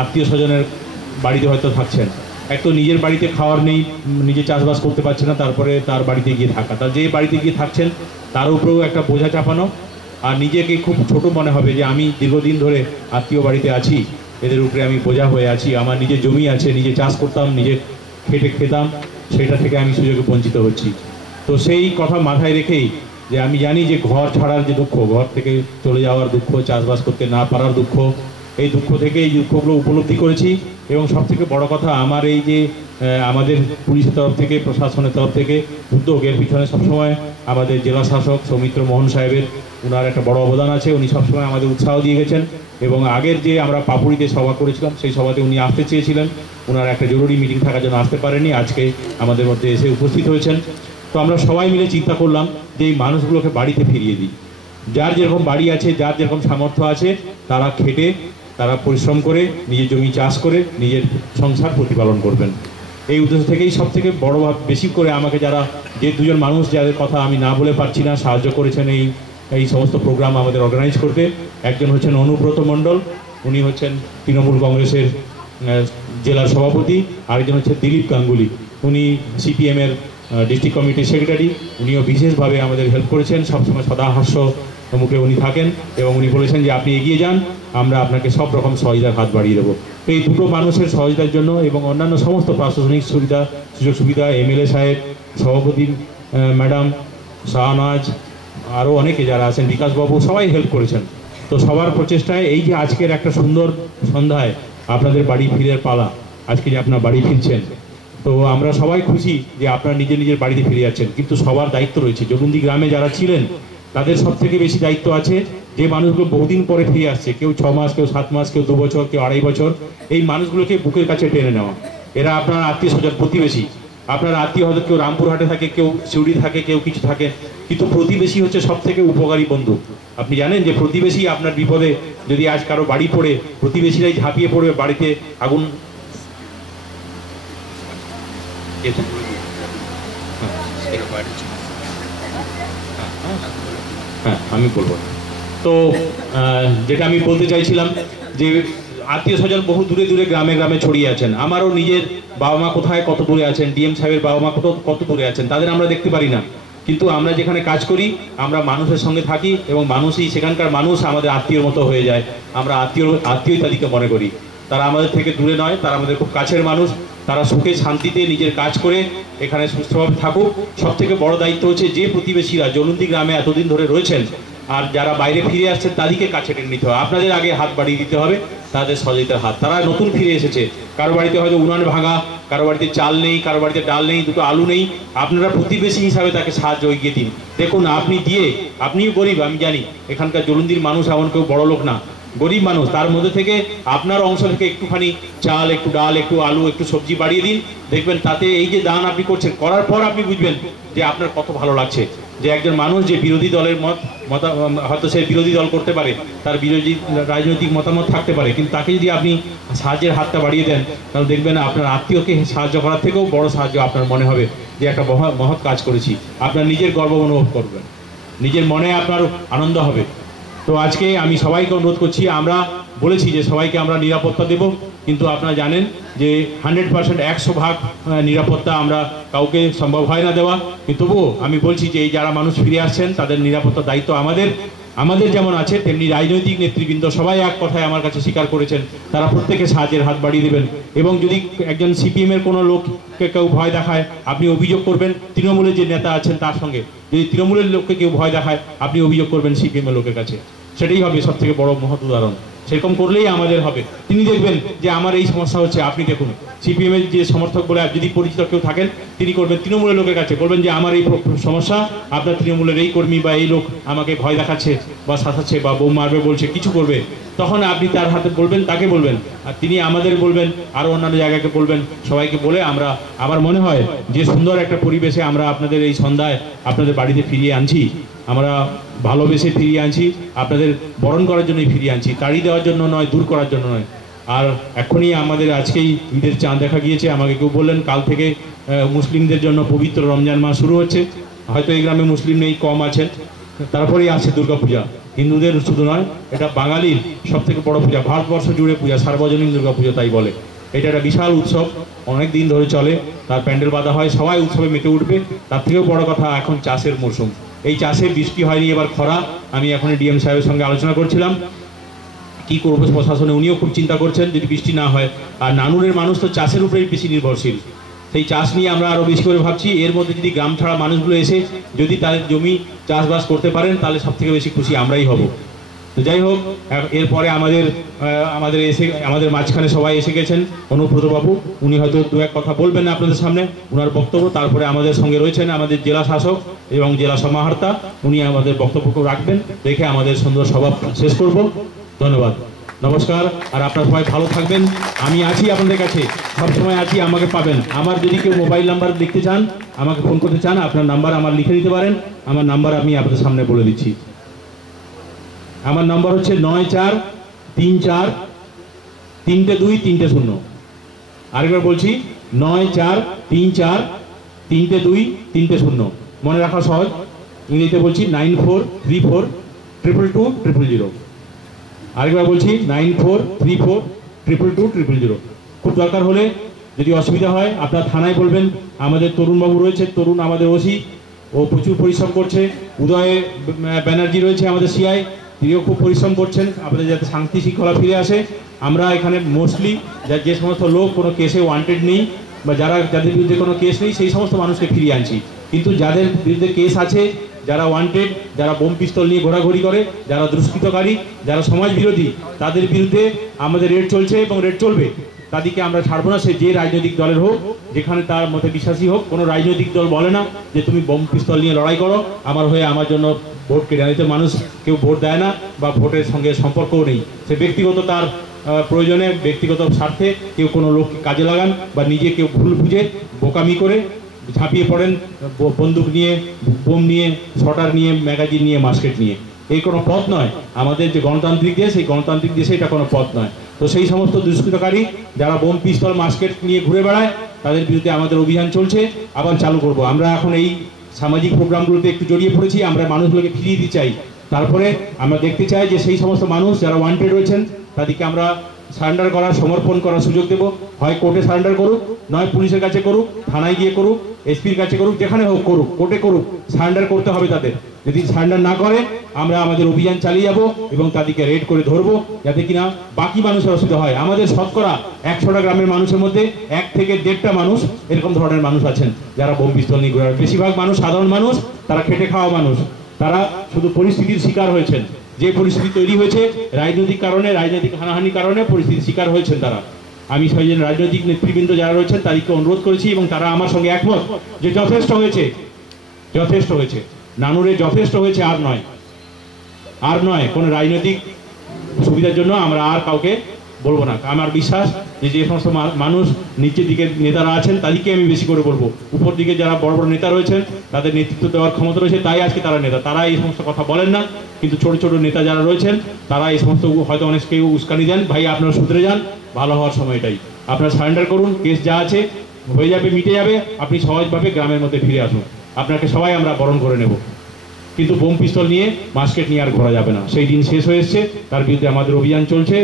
আত্মীয় স্বজনের বাড়িতে হয়তো থাকছেন, এক তো নিজের বাড়িতে খাওয়ার নেই, নিজে চাষবাস করতে পারছে না, তারপরে তার বাড়িতে গিয়ে থাকা, তার যে বাড়িতে গিয়ে থাকছেন তার উপরেও একটা বোঝা চাপানো, আর নিজেকে খুব ছোট মনে হবে যে আমি দীর্ঘদিন ধরে আত্মীয় বাড়িতে আছি, এদের উপরে আমি বোঝা হয়ে আছি, আমার নিজের জমি আছে, নিজে চাষ করতাম, নিজে খেটে খেতাম, সেটা থেকে আমি সুযোগে বঞ্চিত হচ্ছি। তো সেই কথা মাথায় রেখেই যে আমি জানি যে ঘর ছাড়ার যে দুঃখ, ঘর থেকে চলে যাওয়ার দুঃখ, চাষবাস করতে না পারার দুঃখ, এই দুঃখ থেকে এই দুঃখগুলো উপলব্ধি করেছি। এবং সবথেকে বড় কথা, আমার এই যে আমাদের পুলিশের তরফ থেকে, প্রশাসনের তরফ থেকে উদ্যোগের পিছনে সবসময় আমাদের জেলা শাসক সৌমিত্র মোহন সাহেবের, ওনার একটা বড় অবদান আছে। উনি সবসময় আমাদের উৎসাহ দিয়ে গেছেন এবং আগের যে আমরা পাপুড়িতে সভা করেছিলাম সেই সভাতে উনি আসতে চেয়েছিলেন, ওনার একটা জরুরি মিটিং থাকার জন্য আসতে পারেনি, আজকে আমাদের মধ্যে এসে উপস্থিত হয়েছেন। তো আমরা সবাই মিলে চিন্তা করলাম যে এই মানুষগুলোকে বাড়িতে ফিরিয়ে দিই। যার যেরকম বাড়ি আছে, যার যেরকম সামর্থ্য আছে, তারা খেটে, তারা পরিশ্রম করে, নিজের জমি চাষ করে নিজের সংসার প্রতিপালন করবেন। এই উদ্দেশ্য থেকেই সবথেকে বড় বেশি করে আমাকে যারা, যে দুজন মানুষ যাদের কথা আমি না বলে পারছি না, সাহায্য করেছেন এই সমস্ত প্রোগ্রাম আমাদের অর্গানাইজ করতে। একজন হচ্ছেন অনুব্রত মণ্ডল, উনি হচ্ছেন তৃণমূল কংগ্রেসের জেলার সভাপতি। আরেকজন হচ্ছে দিলীপ গাঙ্গুলি, উনি সিপিএমের ডিস্ট্রিক্ট কমিটির সেক্রেটারি। উনিও বিশেষভাবে আমাদের হেল্প করেছেন, সবসময় সদাহাস্য মুখে উনি থাকেন এবং উনি বলেছেন যে আপনি এগিয়ে যান, আমরা আপনাকে সব রকম সহযোগিতার হাত বাড়িয়ে দেবো। তো এই দুটো মানুষের সহযোগিতার জন্য এবং অন্যান্য সমস্ত প্রশাসনিক সুযোগ সুবিধা, এমএলএ সাহেব, সভাপতি ম্যাডাম, শাহনাজ, আরও অনেকে যারা আছেন, বিকাশবাবু, সবাই হেল্প করেছেন। তো সবার প্রচেষ্টায় এই যে আজকের একটা সুন্দর সন্ধ্যায় আপনাদের বাড়ি ফিরে পালা, আজকে যে আপনার বাড়ি ফিরছেন, তো আমরা সবাই খুশি যে আপনারা নিজের নিজের বাড়িতে ফিরে যাচ্ছেন। কিন্তু সবার দায়িত্ব রয়েছে। জলুন্দি গ্রামে যারা ছিলেন তাদের সব থেকে বেশি দায়িত্ব আছে যে মানুষগুলো বহুদিন পরে ফিরে আসছে, কেউ 6 মাস, কেউ 7 মাস, কেউ 2 বছর, কেউ 2.5 বছর, এই মানুষগুলোকে বুকের কাছে টেনে নেওয়া। এরা আপনার আত্মীয় স্বজন, প্রতিবেশী। আপনার আত্মীয় হয়তো কেউ রামপুরহাটে থাকে, কেউ সিউড়ি থাকে, কেউ কিছু থাকে, কিন্তু প্রতিবেশী হচ্ছে সব থেকে উপকারী বন্ধু। আপনি জানেন যে প্রতিবেশী আপনার বিপদে, যদি আজ কারো বাড়ি পড়ে, প্রতিবেশীরাই ঝাঁপিয়ে পড়বে, বাড়িতে আগুন আমি বলবো। তো যেটা আমি বলতে চাইছিলাম যে আত্মীয় স্বজন বহু দূরে দূরে গ্রামে গ্রামে ছড়িয়ে আছেন। আমারও নিজের বাবা মা কোথায় কত দূরে আছেন, ডিএম সাহেবের বাবা মা কত দূরে আছেন, তাদের আমরা দেখতে পারি না। কিন্তু আমরা যেখানে কাজ করি, আমরা মানুষের সঙ্গে থাকি এবং মানুষই, সেখানকার মানুষ আমাদের আত্মীয়র মতো হয়ে যায়। আমরা আত্মীয় তাদেরকে মনে করি। তারা আমাদের থেকে দূরে নয়, তারা আমাদের খুব কাছের মানুষ। তারা সুখে শান্তিতে নিজের কাজ করে এখানে সুস্থভাবে থাকুক। সবথেকে বড় দায়িত্ব হচ্ছে যে প্রতিবেশীরা জলুন্দি গ্রামে এতদিন ধরে রয়েছেন আর যারা বাইরে ফিরে আসছেন, তাদেরকে কাছে টেনে নিতে হবে। আপনাদের আগে হাত বাড়িয়ে দিতে হবে, তাদের সহযোগিতার হাত। তারা নতুন ফিরে এসেছে, কারো বাড়িতে হয়তো উনান ভাঙা, কারো বাড়িতে চাল নেই, কারো বাড়িতে ডাল নেই, দুটো আলু নেই। আপনারা প্রতিবেশী হিসাবে তাকে সাহায্য এগিয়ে দিন। দেখুন, আপনি দিয়ে, আপনিও গরিব, আমি জানি, এখানকার জলুন্দির মানুষ এমন কেউ বড় লোক না, গরিব মানুষ। তার মধ্যে থেকে আপনার অংশ থেকে একটুখানি চাল, একটু ডাল, একটু আলু, একটু সবজি বাড়িয়ে দিন। দেখবেন তাতে এই যে দান আপনি করছেন, করার পর আপনি বুঝবেন যে আপনার কত ভালো লাগছে। যে একজন মানুষ যে বিরোধী দলের হয়তো সে বিরোধী দল করতে পারে, তার বিরোধী রাজনৈতিক মতামত থাকতে পারে, কিন্তু তাকে যদি আপনি সাহায্যের হাতটা বাড়িয়ে দেন, তাহলে দেখবেন আপনার আত্মীয়কে সাহায্য করার থেকেও বড় সাহায্য আপনার মনে হবে যে একটা মহৎ কাজ করেছি। আপনার নিজের গর্ব অনুভব করবেন, নিজের মনে আপনার আনন্দ হবে। তো আজকে আমি সবাইকে অনুরোধ করছি, আমরা বলেছি যে সবাইকে আমরা নিরাপত্তা দেব, কিন্তু আপনারা জানেন যে 100% 100% নিরাপত্তা আমরা কাউকে সম্ভব হয় না দেওয়া। কিন্তু তবুও আমি বলছি যে এই যারা মানুষ ফিরে আসছেন তাদের নিরাপত্তার দায়িত্ব আমাদের যেমন আছে, তেমনি রাজনৈতিক নেতৃবৃন্দ সবাই এক কথায় আমার কাছে স্বীকার করেছেন, তারা প্রত্যেকে সাহায্যের হাত বাড়িয়ে দেবেন। এবং যদি একজন সিপিএমের কোনো লোককে কেউ ভয় দেখায়, আপনি অভিযোগ করবেন তৃণমূলের যে নেতা আছেন তার সঙ্গে। যদি তৃণমূলের লোককে কেউ ভয় দেখায়, আপনি অভিযোগ করবেন সিপিএমের লোকের কাছে। সেটাই হবে সব থেকে বড় মহৎ উদাহরণ। সেরকম করলেই আমাদের হবে। তিনি দেখবেন যে আমার এই সমস্যা হচ্ছে, আপনি দেখুন সিপিএমের যে সমর্থক বলে যদি পরিচিত কেউ থাকেন, তিনি করবেন তৃণমূলের লোকের কাছে, বলবেন যে আমার এই সমস্যা, আপনার তৃণমূলের এই কর্মী বা এই লোক আমাকে ভয় দেখাচ্ছে বা শাসাচ্ছে বা বোম মারবে বলছে, কিছু করবে, তখন আপনি তার হাতে বলবেন, তাকে বলবেন, আর তিনি আমাদের বলবেন, আরও অন্যান্য জায়গাকে বলবেন, সবাইকে বলে আমরা, আমার মনে হয় যে সুন্দর একটা পরিবেশে আমরা আপনাদের এই সন্ধ্যায় আপনাদের বাড়িতে ফিরিয়ে আনছি। আমরা ভালোবেসে ফিরিয়ে আনছি, আপনাদের বরণ করার জন্যই ফিরিয়ে আনছি, তাড়িয়ে দেওয়ার জন্য নয়, দূর করার জন্য নয়। আর এখনই আমাদের আজকেই ঈদের চাঁদ দেখা গিয়েছে। আমাকে কেউ বললেন কাল থেকে মুসলিমদের জন্য পবিত্র রমজান মাস শুরু হচ্ছে। হয়তো এই গ্রামে মুসলিম নেই, কম আছেন। তারপরেই আসছে দুর্গাপূজা। হিন্দুদের শুধু নয়, এটা বাঙালির সবথেকে বড় পূজা, ভারতবর্ষ জুড়ে পূজা, সার্বজনীন দুর্গা পুজো তাই বলে। এটা একটা বিশাল উৎসব, অনেক দিন ধরে চলে, তার প্যান্ডেল বাঁধা হয়, সবাই উৎসবে মেতে উঠবে। তার থেকেও বড় কথা, এখন চাষের মরশুম, এই চাষে বৃষ্টি হয়নি, এবার খরা। আমি এখন ডিএম সাহেবের সঙ্গে আলোচনা করছিলাম কি করবো, প্রশাসনে উনিও খুব চিন্তা করছেন যদি বৃষ্টি না হয়। আর নানুরের মানুষ তো চাষের উপরেই বেশি নির্ভরশীল, সেই চাষ নিয়ে আমরা আরও বেশি করে ভাবছি। এর মধ্যে যদি গ্রাম ছাড়া মানুষগুলো এসে যদি তাদের জমি চাষবাস করতে পারেন তাহলে সবথেকে বেশি খুশি আমরাই হব। তো যাই হোক, এরপরে আমাদের মাঝখানে সবাই এসে গেছেন। অনুব্রতবাবু, উনি হয়তো দু এক কথা বলবেন না আপনাদের সামনে, ওনার বক্তব্য। তারপরে আমাদের সঙ্গে রয়েছেন আমাদের জেলা শাসক এবং জেলা সমাহর্তা, উনি আমাদের বক্তব্য রাখবেন, রেখে আমাদের সুন্দর সভা শেষ করব। ধন্যবাদ, নমস্কার। আর আপনারা সবাই ভালো থাকবেন, আমি আছি আপনাদের কাছে, সবসময় আছি, আমাকে পাবেন। আমার যদি কেউ মোবাইল নাম্বার দেখতে চান, আমাকে ফোন করতে চান, আপনার নাম্বার আমার লিখে দিতে পারেন। আমার নাম্বার আমি আপনাদের সামনে বলে দিচ্ছি। আমার নাম্বার হচ্ছে 94343230। আরেকবার বলছি, 94343230। মনে রাখা সহজ, ইংরেজিতে বলছি 9434222000। আরেকবার বলছি 9434222000। খুব দরকার হলে, যদি অসুবিধা হয়, আপনার থানায় বলবেন। আমাদের তরুণবাবু রয়েছে, তরুণ আমাদের ওসি, ও প্রচুর পরিশ্রম করছে। উদয় ব্যানার্জি রয়েছে আমাদের সিআই, তিনিও খুব পরিশ্রম করছেন আপনাদের যাতে শান্তি শৃঙ্খলা ফিরে আসে। আমরা এখানে মোস্টলি যে সমস্ত লোক কোনো কেসে ওয়ান্টেড নেই বা যাদের বিরুদ্ধে কোনো কেস নেই, সেই সমস্ত মানুষকে ফিরিয়ে আনছি। কিন্তু যাদের বিরুদ্ধে কেস আছে, যারা ওয়ান্টেড, যারা বোম পিস্তল নিয়ে ঘোরাঘুরি করে, যারা দুষ্কৃতকারী, যারা সমাজ বিরোধী, তাদের বিরুদ্ধে আমাদের রেড চলছে এবং রেড চলবে। তাদেরকে আমরা ছাড়বো না, সে যে রাজনৈতিক দলের হোক, যেখানে তার মতে বিশ্বাসী হোক। কোনো রাজনৈতিক দল বলে না যে তুমি বোম পিস্তল নিয়ে লড়াই করো আমার হয়ে, আমার জন্য ভোট কেড়ে আনিতে। মানুষ কেউ ভোট দেয় না বা ভোটের সঙ্গে সম্পর্কও নেই। সে ব্যক্তিগত তার প্রয়োজনে, ব্যক্তিগত স্বার্থে কেউ কোনো লোককে কাজে লাগান বা নিজে কেউ ভুল বুঝে বোকামি করে ঝাঁপিয়ে পড়েন বন্দুক নিয়ে, বোম নিয়ে, শটার নিয়ে, ম্যাগাজিন নিয়ে, মাস্কেট নিয়ে। এই কোনো পথ নয় আমাদের যে গণতান্ত্রিক দেশ, এই গণতান্ত্রিক দেশে এটা কোনো পথ নয়। তো সেই সমস্ত দুষ্কৃতকারী যারা বোম পিস্তল মাস্কেট নিয়ে ঘুরে বেড়ায়, তাদের বিরুদ্ধে আমাদের অভিযান চলছে, আবার চালু করব। আমরা এখন এই সামাজিক প্রোগ্রামগুলোতে একটু জড়িয়ে পড়েছি, আমরা মানুষগুলোকে ফিরিয়ে দিতে চাই। তারপরে আমরা দেখতে চাই যে সেই সমস্ত মানুষ যারা ওয়ান্টেড রয়েছেন, তাদেরকে আমরা সারেন্ডার করার, সমর্পণ করার সুযোগ দেব। হয় কোর্টে সারেন্ডার করুক, নয় পুলিশের কাছে করুক, থানায় গিয়ে করুক, এসপির কাছে করুক, যেখানে হোক করুক, কোর্টে করুক, সারেন্ডার করতে হবে তাদের। যদি সারেন্ডার না করে, আমরা আমাদের অভিযান চালিয়ে যাব এবং তাদেরকে রেড করে ধরবো, যাতে কিনা বাকি মানুষের অসুবিধা হয়। আমাদের শতকরা 100টা গ্রামের মানুষের মধ্যে 1 থেকে 1.5টা মানুষ এরকম ধরনের মানুষ আছেন যারা বোম পিস্তল নিয়ে ঘুরে। বেশিরভাগ মানুষ সাধারণ মানুষ, তারা খেটে খাওয়া মানুষ, তারা শুধু পরিস্থিতির শিকার হয়েছেন। যে পরিস্থিতি তৈরি হয়েছে রাজনৈতিক কারণে, রাজনৈতিক হানাহানির কারণে পরিস্থিতির শিকার হয়েছেন তারা। আমি ছয়জন রাজনৈতিক নেতৃবৃন্দ যারা রয়েছেন তাদেরকে অনুরোধ করেছি এবং তারা আমার সঙ্গে একমত যে যথেষ্ট হয়েছে, যথেষ্ট হয়েছে, নানুরে যথেষ্ট হয়েছে, আর নয় কোনো রাজনৈতিক সুবিধার জন্য আমরা আর কাউকে বলবো না। আমার বিশ্বাস যে সমস্ত মানুষ নিচের দিকে নেতারা আছেন তাদেরকে আমি বেশি করে বলবো। উপর দিকে যারা বড় বড় নেতা রয়েছেন, তাদের নেতৃত্ব দেওয়ার ক্ষমতা রয়েছে, তাই আজকে তারা নেতা। তারা এই সমস্ত কথা বলেন না, কিন্তু ছোট ছোট নেতা যারা রয়েছেন তারা এই সমস্ত হয়তো অনেক কেউ উস্কানি দেন। ভাই, আপনারা শুধরে যান, ভালো হওয়ার সময়টাই। আপনারা সারেন্ডার করুন, কেস যা আছে হয়ে যাবে, মিটে যাবে, আপনি সহজভাবে গ্রামের মধ্যে ফিরে আসুন। আপনাকে সবাই আমরা বরণ করে নেব, কিন্তু বোম পিস্তল নিয়ে, মাস্কেট নিয়ে আর ঘোরা যাবে না। সেই দিন শেষ হয়ে এসছে, তার বিরুদ্ধে আমাদের অভিযান চলছে।